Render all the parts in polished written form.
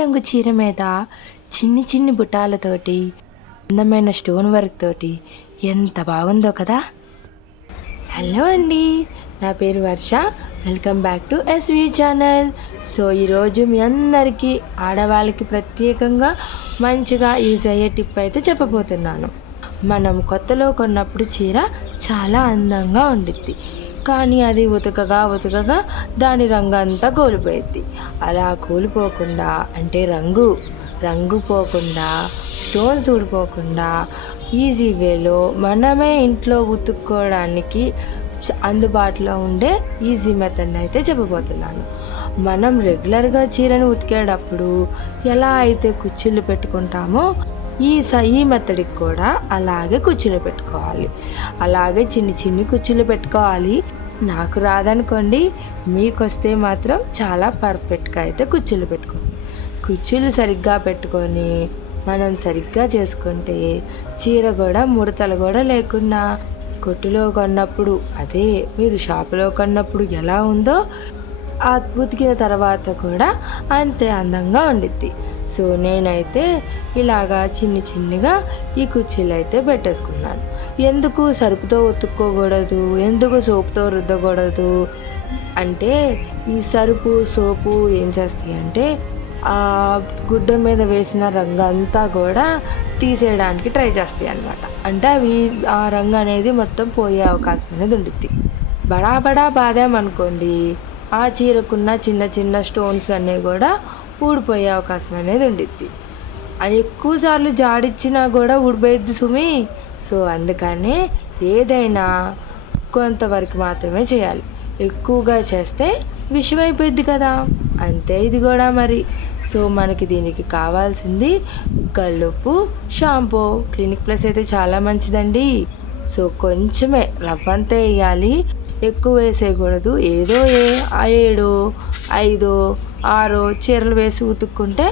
రంగు చీర మీద చిన్ని చిన్ని బుటాలతోటి అందమైన స్టోన్ వర్క్ తోటి ఎంత బాగుందో కదా. హలో అండి, నా పేరు Varsha. Welcome back to SV channel. So ఈరోజు మీ అందరికీ ఆడవాళ్ళకి ప్రత్యేకంగా మంచిగా యూజ్ అయ్యే టిప్ అయితే చెప్పబోతున్నాను. మనం కొత్తలో కొన్నప్పుడు చీర చాలా అందంగా ఉండిద్ది, కానీ అది ఉతకగా దాని రంగు అంతా కోల్పోయింది. అలా కోల్పోకుండా అంటే రంగు పోకుండా, స్టోన్స్ ఊడిపోకుండా ఈజీ వేలో మనమే ఇంట్లో ఉతుక్కోవడానికి అందుబాటులో ఉండే ఈజీ మెథడ్ అయితే చెప్పబోతున్నాను. మనం రెగ్యులర్గా చీరను ఉతికేటప్పుడు ఎలా అయితే కుచ్చిళ్ళు పెట్టుకుంటామో ఈ మెథడ్కి కూడా అలాగే కుచ్చిళ్ళు పెట్టుకోవాలి. అలాగే చిన్ని కుచ్చిళ్ళు పెట్టుకోవాలి. నాకు రాదనుకోండి, మీకు వస్తే మాత్రం చాలా పర్ఫెక్ట్గా అయితే కుచ్చిళ్ళు పెట్టుకోండి. కుచ్చిళ్ళు సరిగ్గా పెట్టుకొని మనం సరిగ్గా చేసుకుంటే చీర కూడా ముడతలు కూడా లేకుండా కొట్టులో కొన్నప్పుడు, అదే మీరు షాపులో కొన్నప్పుడు ఎలా ఉందో ఆ ఉతికిన తర్వాత కూడా అంతే అందంగా ఉండిద్ది. సో నేనైతే ఇలాగా చిన్నిగా ఈ కుర్చీలు అయితే పెట్టేసుకున్నాను. ఎందుకు సరుపుతో ఉతుక్కోకూడదు, ఎందుకు సోపుతో రుద్దకూడదు అంటే, ఈ సరుపు సోపు ఏం చేస్తాయి అంటే ఆ గుడ్డ మీద వేసిన రంగు అంతా కూడా తీసేయడానికి ట్రై చేస్తాయి అన్నమాట. అంటే అవి ఆ రంగు అనేది మొత్తం పోయే అవకాశం అనేది ఉండిద్ది. బడా బాదామనుకోండి, ఆ చీరకున్న చిన్న స్టోన్స్ అన్నీ కూడా ఊడిపోయే అవకాశం అనేది ఉండిద్ది. అది ఎక్కువసార్లు జాడిచ్చినా కూడా ఊడిపోయిద్ది సుమి. సో అందుకనే ఏదైనా కొంతవరకు మాత్రమే చేయాలి. ఎక్కువగా చేస్తే విషమైపోయింది కదా, అంతే ఇది కూడా మరి. సో మనకి దీనికి కావాల్సింది కల్లుప్పు, షాంపూ. క్లినిక్ ప్లస్ అయితే చాలా మంచిదండి. సో కొంచెమే రవ్వంతే వేయాలి, ఎక్కువ వేసేయకూడదు. ఏదో 7, 5, 6 చీరలు వేసి ఉతుక్కుంటే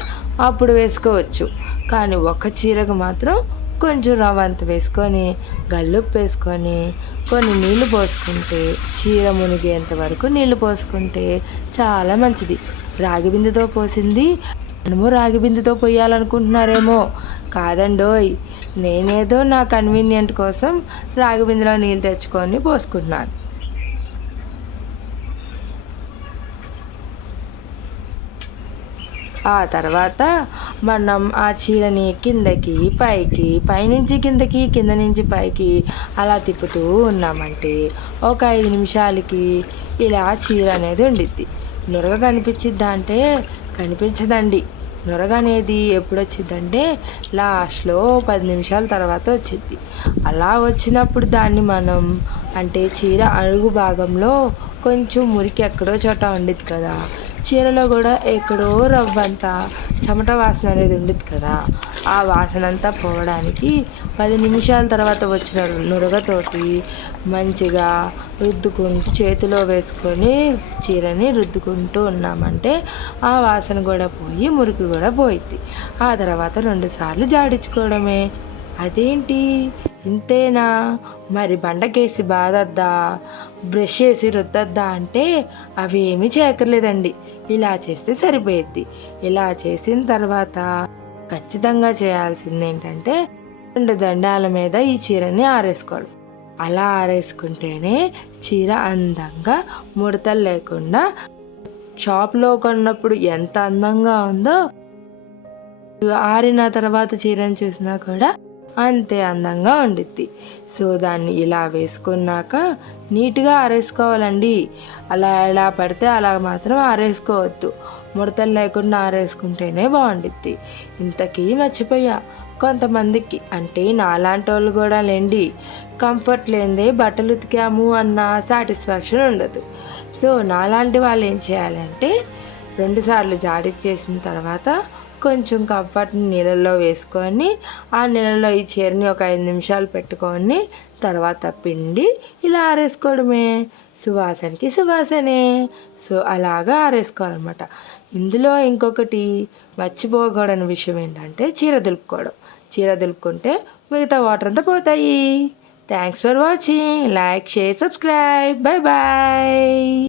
అప్పుడు వేసుకోవచ్చు. కానీ ఒక చీరకు మాత్రం కొంచెం రవ్వంత వేసుకొని గల్లుప్పు వేసుకొని కొన్ని నీళ్లు పోసుకుంటే, చీర మునిగేంత వరకు నీళ్లు పోసుకుంటే చాలా మంచిది. రాగి బిందెతో పోసింది మనము రాగి బిందెతో పోయాలనుకుంటున్నారేమో, కాదండోయ్. నేనేదో నా కన్వీనియంట్ కోసం రాగి బిందెలో నీళ్ళు తెచ్చుకొని పోసుకుంటున్నాను. ఆ తర్వాత మనం ఆ చీరని కిందకి పైకి, పైనుంచి కిందకి, కింద నుంచి పైకి అలా తిప్పుతూ ఉన్నామంటే ఒక 5 నిమిషాలకి ఇలా చీర అనేది ఉండిద్ది. నురగ కనిపించిద్దా అంటే కనిపించదండి. నురగ అనేది ఎప్పుడు వచ్చిద్దంటే లాస్ట్లో 10 నిమిషాల తర్వాత వచ్చిద్ది. అలా వచ్చినప్పుడు దాన్ని మనం అంటే చీర అడుగు భాగంలో కొంచెం మురికి ఎక్కడో చోట ఉండిద్ది కదా, చీరలో కూడా ఎక్కడో రవ్వంత చెమట వాసన అనేది ఉండిద్ది కదా, ఆ వాసన అంతా పోవడానికి 10 నిమిషాల తర్వాత వచ్చిన నురగతోటి మంచిగా రుద్దుకుంటూ చేతిలో వేసుకొని చీరని రుద్దుకుంటూ ఉన్నామంటే ఆ వాసన కూడా పోయి మురికి కూడా పోయిద్ది. ఆ తర్వాత 2 సార్లు జాడించుకోవడమే. అదేంటి ఇంతేనా, మరి బండకేసి బాదద్దా, బ్రష్ చేసి రుద్దద్దా అంటే అవి ఏమీ చేయక్కర్లేదండి. ఇలా చేస్తే సరిపోయిద్ది. ఇలా చేసిన తర్వాత ఖచ్చితంగా చేయాల్సింది ఏంటంటే 2 దండాల మీద ఈ చీరని ఆరేసుకోవడం. అలా ఆరేసుకుంటేనే చీర అందంగా ముడతలు లేకుండా షాప్లో కొన్నప్పుడు ఎంత అందంగా ఉందో ఆరిన తర్వాత చీరను చూసినా కూడా అంతే అందంగా ఉండిద్ది. సో దాన్ని ఇలా వేసుకున్నాక నీట్గా ఆరేసుకోవాలండి. అలా ఎలా పడితే అలా మాత్రం ఆరేసుకోవద్దు. ముడతలు లేకుండా ఆరేసుకుంటేనే బాగుండిద్ది. ఇంతకీ మర్చిపోయా, కొంతమందికి అంటే నాలాంటి వాళ్ళు కూడా లేండి, కంఫర్ట్ లేనిదే బట్టలు ఉతికాము అన్న సాటిస్ఫాక్షన్ ఉండదు. సో నాలాంటి వాళ్ళు ఏం చేయాలంటే 2 సార్లు జాడిచ్చేసిన తర్వాత కొంచెం కంఫర్ట్ని నీళ్ళల్లో వేసుకొని ఆ నీళ్ళలో ఈ చీరని ఒక 5 నిమిషాలు పెట్టుకొని తర్వాత పిండి ఇలా ఆరేసుకోవడమే. సువాసనకి సువాసనే. సో అలాగా ఆరేసుకోవాలన్నమాట. ఇందులో ఇంకొకటి మర్చిపోకూడని విషయం ఏంటంటే చీర దులుపుకోవడం. చీర దులుపుకుంటే మిగతా వాటర్ అంతా పోతాయి. Thanks for watching. Like, share, subscribe. Bye bye.